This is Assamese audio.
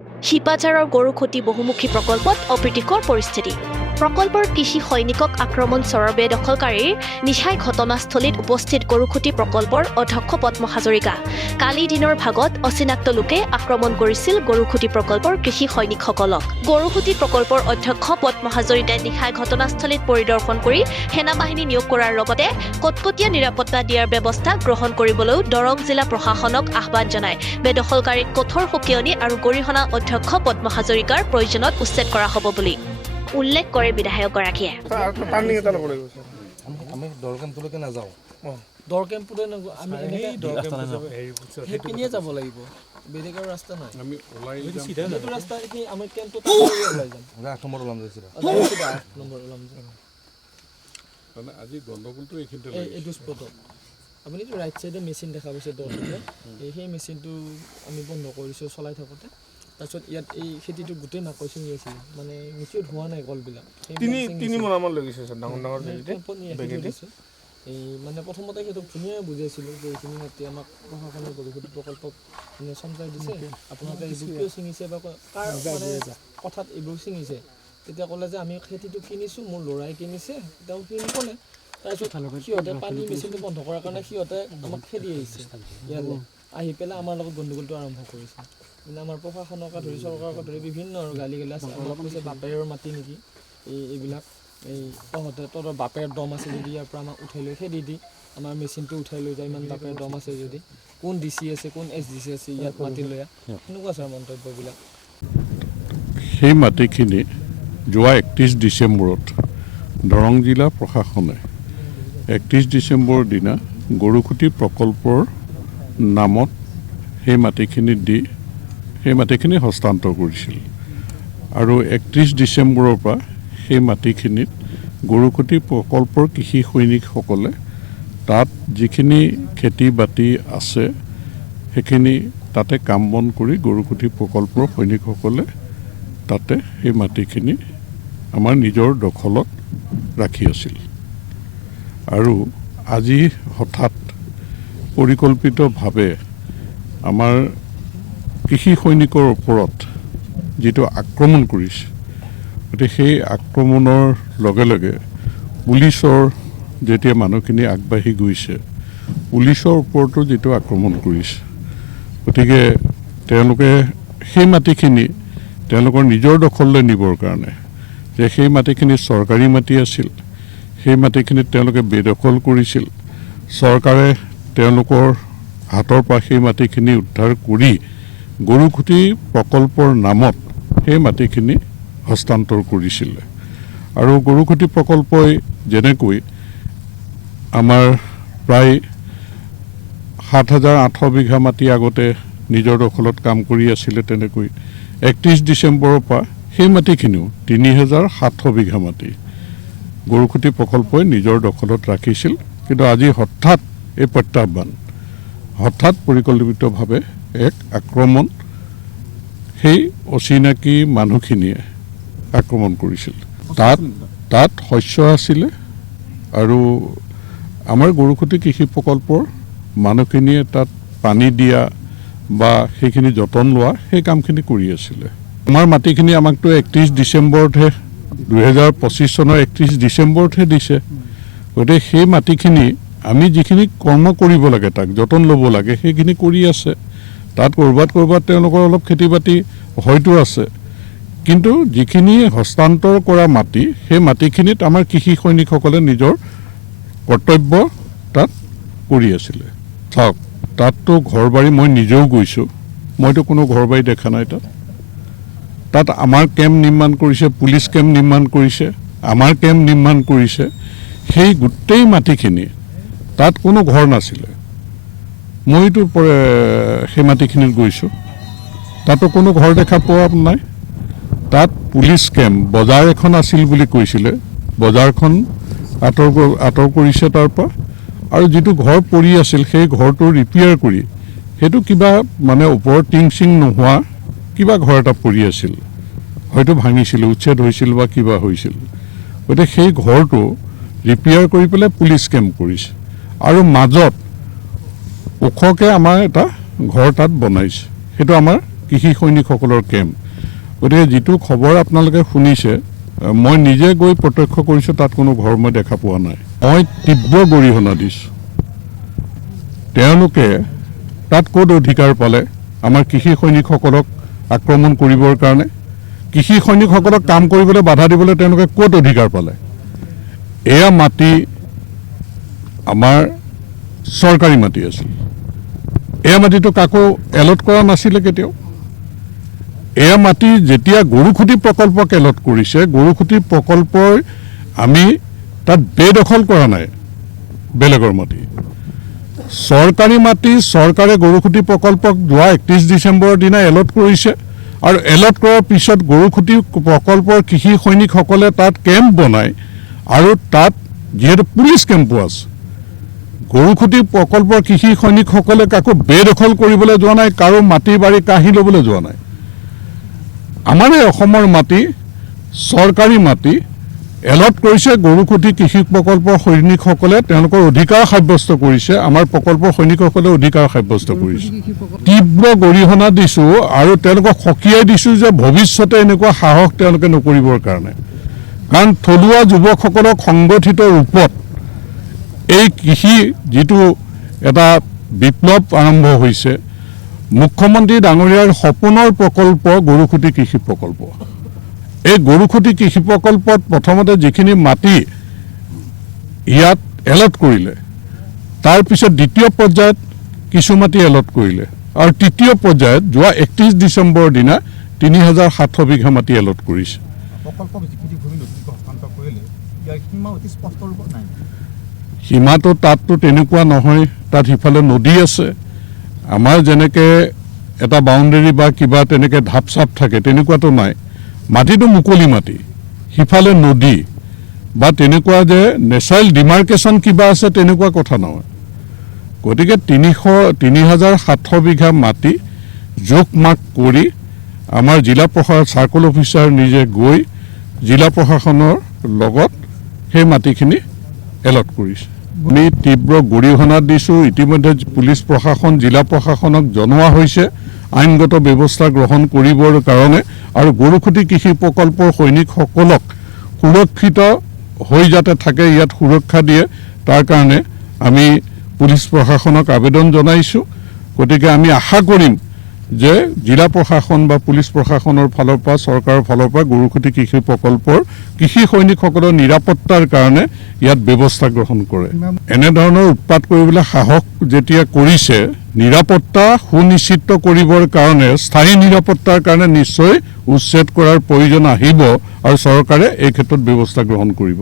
শিপাঝাৰৰ গৰুখুটি বহুমুখী প্ৰকল্পত অপ্ৰীতিকৰ পৰিস্থিতি। প্ৰকল্পৰ কৃষি সৈনিকক আক্ৰমণ চৰৰ বেদখলকাৰীৰ নিশাই ঘটনাস্থলীত উপস্থিত গৰুখুটি প্ৰকল্পৰ অধ্যক্ষ পদ্ম হাজৰিকা। কালি দিনৰ ভাগত অচিনাক্ত লোকে আক্ৰমণ কৰিছিল গৰুখুটি প্ৰকল্পৰ কৃষি সৈনিকসকলক। গৰুখুটি প্ৰকল্পৰ অধ্যক্ষ পদ্ম হাজৰিকাই নিশাই ঘটনাস্থলীত পৰিদৰ্শন কৰি সেনাবাহিনী নিয়োগ কৰাৰ লগতে কটকটীয়া নিৰাপত্তা দিয়াৰ ব্যৱস্থা গ্ৰহণ কৰিবলৈও দৰং জিলা প্ৰশাসনক আহ্বান জনায়। বেদখলকাৰীক কঠোৰ সকিয়নি আৰু গৰিহণা অধ্যক্ষ পদ্ম হাজৰিকাৰ প্ৰয়োজনত উচ্ছেদ কৰা হ'ব বুলি উল্লেখ কৰে বিধায়কগৰাকীয়ে। আমি দৰ কেম্পলৈকে নাযাওঁ, দৰ কেম্পলৈ আমি সেইপিনিয়ে যাব লাগিব, বেলেগৰ ৰাস্তা নাই। আমি এইটো ৰাস্তা আমি কেম্পটো ওলাই যাম, 8 নম্বৰ ওলাম যাইছিলোঁ। 8 নম্বৰ ওলাম যাম মানে আজি গণ্ডগোলটো এইখিনিতে এইটো স্পটত। আপুনিতো ৰাইট চাইডে মেচিন দেখা পাইছে দৰটোতে, সেই মেচিনটো আমি বন্ধ কৰিছোঁ চলাই থাকোঁতে। তাৰপিছত ইয়াত এই খেতিটো গোটেই মাকৈ ছিঙি আছিলে, মানে মিচিউত হোৱা নাই কলবিলাক। তিনি মোনামান লৈ গৈছে ডাঙৰ ডাঙৰ এই মানে প্ৰথমতে সিহঁতক ধুনীয়াকৈ বুজাইছিলোঁ যে এইখিনি মাটি আমাক প্ৰশাসনে গৰুখুটি প্ৰকল্পক মানে চমজাই দিছে, আপোনালোকে এইবোৰ কিয় ছিঙিছে বা কাৰ মানে কথাত এইবোৰ ছিঙিছে। তেতিয়া ক'লে যে আমি খেতিটো কিনিছোঁ, মোৰ ল'ৰাই কিনিছে, তেওঁ কিনি ক'লে। তাৰপিছত সিহঁতে পানী মেচিনটো বন্ধ কৰাৰ কাৰণে সিহঁতে আমাক খেদি আহিছে ইয়ালৈ, আহি পেলাই আমাৰ লগত গণ্ডগোলটো আৰম্ভ কৰিছে। মানে আমাৰ প্ৰশাসনকে ধৰি চৰকাৰকে ধৰি বিভিন্ন আৰু গালি গালাজ অলপ কৈছে বাপেৰৰ মাটি নেকি এইবিলাক, এই তহঁতে তহঁতৰ বাপেৰ দম আছে যদি ইয়াৰ পৰা আমাক উঠাই লৈ খেদি দি আমাৰ মেচিনটো উঠাই লৈ যায়, ইমান বাপেৰ দম আছে যদি, কোন DC আছে কোন SDC আছে ইয়াত মাটি লৈ সেনেকুৱা ছাৰ মন্তব্যবিলাক। সেই মাটিখিনি যোৱা 31 ডিচেম্বৰত দৰং জিলা প্ৰশাসনে 31 ডিচেম্বৰৰ দিনা গৰুখুটি প্ৰকল্পৰ নামত সেই মাটিখিনি হস্তান্তৰ কৰিছিল আৰু 31 ডিচেম্বৰৰ পৰা সেই মাটিখিনিত গৰুখুটি প্ৰকল্পৰ কৃষি সৈনিকসকলে তাত যিখিনি খেতি বাতি আছে সেইখিনি তাতে কাম বন কৰি গৰুখুটি প্ৰকল্পৰ সৈনিকসকলে তাতে সেই মাটিখিনি আমাৰ নিজৰ দখলত ৰাখি আছিল। আৰু আজি হঠাৎ পৰিকল্পিতভাৱে আমাৰ কৃষি সৈনিকৰ ওপৰত যিটো আক্ৰমণ কৰিছে, গতিকে সেই আক্ৰমণৰ লগে লগে পুলিচৰ যেতিয়া মানুহখিনি আগবাঢ়ি গৈছে, পুলিচৰ ওপৰতো যিটো আক্ৰমণ কৰিছে, গতিকে তেওঁলোকে সেই মাটিখিনি তেওঁলোকৰ নিজৰ দখললৈ নিবৰ কাৰণে, যে সেই মাটিখিনি চৰকাৰী মাটি আছিল, সেই মাটিখিনিত তেওঁলোকে বেদখল কৰিছিল। চৰকাৰে তেওঁলোকৰ হাতৰ পৰা সেই মাটিখিনি উদ্ধাৰ কৰি গৰুখুটি প্ৰকল্পৰ নামত সেই মাটিখিনি হস্তান্তৰ কৰিছিলে। আৰু গৰুখুটি প্ৰকল্পই যেনেকৈ আমাৰ প্ৰায় 7,800 বিঘা মাটি আগতে নিজৰ দখলত কাম কৰি আছিলে, তেনেকৈ 31 ডিচেম্বৰৰ পৰা সেই মাটিখিনিও 3,700 বিঘা মাটি গৰুখুটি প্ৰকল্পই নিজৰ দখলত ৰাখিছিল। কিন্তু আজি হঠাৎ এই প্ৰত্যাহ্বান, হঠাৎ পৰিকল্পিতভাৱে এক আক্ৰমণ সেই অচিনাকি মানুহখিনিয়ে আক্ৰমণ কৰিছিল। তাত শস্য আছিলে আৰু আমাৰ গৰুখুটি কৃষি প্ৰকল্পৰ মানুহখিনিয়ে তাত পানী দিয়া বা সেইখিনি যতন লোৱা সেই কামখিনি কৰি আছিলে। আমাৰ মাটিখিনি আমাকতো 31 ডিচেম্বৰতহে 2025 চনৰ 31 ডিচেম্বৰতহে দিছে। গতিকে সেই মাটিখিনি আমি যিখিনি কৰ্ম কৰিব লাগে, তাক যতন ল'ব লাগে, সেইখিনি কৰি আছে। তাত ক'ৰবাত তেওঁলোকৰ অলপ খেতি বাতি হয়তো আছে, কিন্তু যিখিনি হস্তান্তৰ কৰা মাটি, সেই মাটিখিনিত আমাৰ কৃষি সৈনিকসকলে নিজৰ কৰ্তব্য তাত কৰি আছিলে। চাওক, তাততো ঘৰ বাৰী, মই নিজেও গৈছোঁ, মইতো কোনো ঘৰ বাৰী দেখা নাই। তাত আমাৰ কেম্প নিৰ্মাণ কৰিছে, পুলিচ কেম্প নিৰ্মাণ কৰিছে, আমাৰ কেম্প নিৰ্মাণ কৰিছে। সেই গোটেই মাটিখিনি তাত কোনো ঘৰ নাছিলে। মইতো সেই মাটিখিনিত গৈছোঁ, তাতো কোনো ঘৰ দেখা পোৱা নাই। তাত পুলিচ কেম্প, বজাৰ এখন আছিল বুলি কৈছিলে, বজাৰখন আঁতৰ কৰিছে তাৰ পৰা, আৰু যিটো ঘৰ পৰি আছিল সেই ঘৰটো ৰিপেয়াৰ কৰি, সেইটো কিবা মানে ওপৰত টিং চিং নোহোৱা কিবা ঘৰ এটা পৰি আছিল, হয়তো ভাঙিছিল, উচ্ছেদ হৈছিল বা কিবা হৈছিল। গতিকে সেই ঘৰটো ৰিপেয়াৰ কৰি পেলাই পুলিচ কেম্প কৰিছে, আৰু মাজত ওখকৈ আমাৰ এটা ঘৰ তাত বনাইছে। সেইটো আমাৰ কৃষি সৈনিকসকলৰ কেম্প। গতিকে যিটো খবৰ আপোনালোকে শুনিছে, মই নিজে গৈ প্ৰত্যক্ষ কৰিছোঁ, তাত কোনো ঘৰ মই দেখা পোৱা নাই। মই তীব্ৰ গৰিহণা দিছোঁ। তেওঁলোকে তাত ক'ত অধিকাৰ পালে আমাৰ কৃষি সৈনিকসকলক আক্ৰমণ কৰিবৰ কাৰণে? কৃষি সৈনিকসকলক কাম কৰিবলৈ বাধা দিবলৈ তেওঁলোকে ক'ত অধিকাৰ পালে? এয়া মাটি আমাৰ চৰকাৰী মাটি আছিল। এয়া মাটিটো কাকো এলট কৰা নাছিলে কেতিয়াও। এয়া মাটি যেতিয়া গৰুখুটি প্ৰকল্পক এলট কৰিছে, গৰুখুটি প্ৰকল্পৰ আমি তাত বেদখল কৰা নাই বেলেগৰ মাটি। চৰকাৰী মাটি চৰকাৰে গৰুখুটি প্ৰকল্পক যোৱা 31 ডিচেম্বৰৰ দিনা এলট কৰিছে, আৰু এলট কৰাৰ পিছত গৰুখুটি প্ৰকল্পৰ কৃষি সৈনিকসকলে তাত কেম্প বনায়, আৰু তাত যিহেতু পুলিচ কেম্পো আছে, গৰুখুটি প্ৰকল্পৰ কৃষি সৈনিকসকলে কাকো বেদখল কৰিবলৈ যোৱা নাই, কাৰো মাটি বাৰী কাঢ়ি ল'বলৈ যোৱা নাই। আমাৰ এই অসমৰ মাটি চৰকাৰী মাটি এলট কৰিছে, গৰুখুটি কৃষি প্ৰকল্পৰ সৈনিকসকলে তেওঁলোকৰ অধিকাৰ সাব্যস্ত কৰিছে, আমাৰ প্ৰকল্পৰ সৈনিকসকলে অধিকাৰ সাব্যস্ত কৰিছে। তীব্ৰ গৰিহণা দিছোঁ আৰু তেওঁলোকক সকীয়াই দিছোঁ যে ভৱিষ্যতে এনেকুৱা সাহস তেওঁলোকে নকৰিবৰ কাৰণে। কাৰণ থলুৱা যুৱকসকলক সংগঠিত ৰূপত এই কৃষি যিটো এটা বিপ্লৱ আৰম্ভ হৈছে, মুখ্যমন্ত্ৰী ডাঙৰীয়াৰ সপোনৰ প্ৰকল্প গৰুখুটি কৃষি প্ৰকল্প। এই গৰুখুটি কৃষি প্ৰকল্পত প্ৰথমতে যিখিনি মাটি ইয়াত এলট কৰিলে, তাৰপিছত দ্বিতীয় পৰ্যায়ত কিছু মাটি এলট কৰিলে, আৰু তৃতীয় পৰ্যায়ত যোৱা 31 ডিচেম্বৰৰ দিনা 3700 বিঘা মাটি এলট কৰিছে। সীমাটো তাততো তেনেকুৱা নহয়, তাত সিফালে নদী আছে। আমাৰ যেনেকৈ এটা বাউণ্ডেৰী বা কিবা তেনেকৈ ঢাপ চাপ থাকে, তেনেকুৱাতো নাই। মাটিটো মুকলি মাটি, সিফালে নদী বা তেনেকুৱা যে নেচাৰেল ডিমাৰ্কেশ্যন কিবা আছে তেনেকুৱা কথা নহয়। গতিকে 3700 বিঘা মাটি জোখ মাখ কৰি আমাৰ জিলা প্ৰশাসন চাৰ্কল অফিচাৰ নিজে গৈ জিলা প্ৰশাসনৰ লগত সেই মাটিখিনি এলট কৰিছে। আমি তীব্ৰ গৰিহণা দিছোঁ। ইতিমধ্যে পুলিচ প্ৰশাসন জিলা প্ৰশাসনক জনোৱা হৈছে আইনগত ব্যৱস্থা গ্ৰহণ কৰিবৰ কাৰণে, আৰু গৰুখুটি কৃষি প্ৰকল্পৰ সৈনিকসকলক সুৰক্ষিত হৈ যাতে থাকে, ইয়াত সুৰক্ষা দিয়ে, তাৰ কাৰণে আমি পুলিচ প্ৰশাসনক আবেদন জনাইছোঁ। গতিকে আমি আশা কৰিম যে জিলা প্ৰশাসন বা পুলিচ প্ৰশাসনৰ ফালৰ পৰা, চৰকাৰৰ ফালৰ পৰা গৰুখুটি কৃষি প্ৰকল্পৰ কৃষি সৈনিকসকলৰ নিৰাপত্তাৰ কাৰণে ইয়াত ব্যৱস্থা গ্ৰহণ কৰে। এনেধৰণৰ উৎপাত কৰিবলৈ সাহস যেতিয়া কৰিছে, নিৰাপত্তা সুনিশ্চিত কৰিবৰ কাৰণে, স্থায়ী নিৰাপত্তাৰ কাৰণে নিশ্চয় উচ্ছেদ কৰাৰ প্ৰয়োজন আহিব, আৰু চৰকাৰে এই ক্ষেত্ৰত ব্যৱস্থা গ্ৰহণ কৰিব।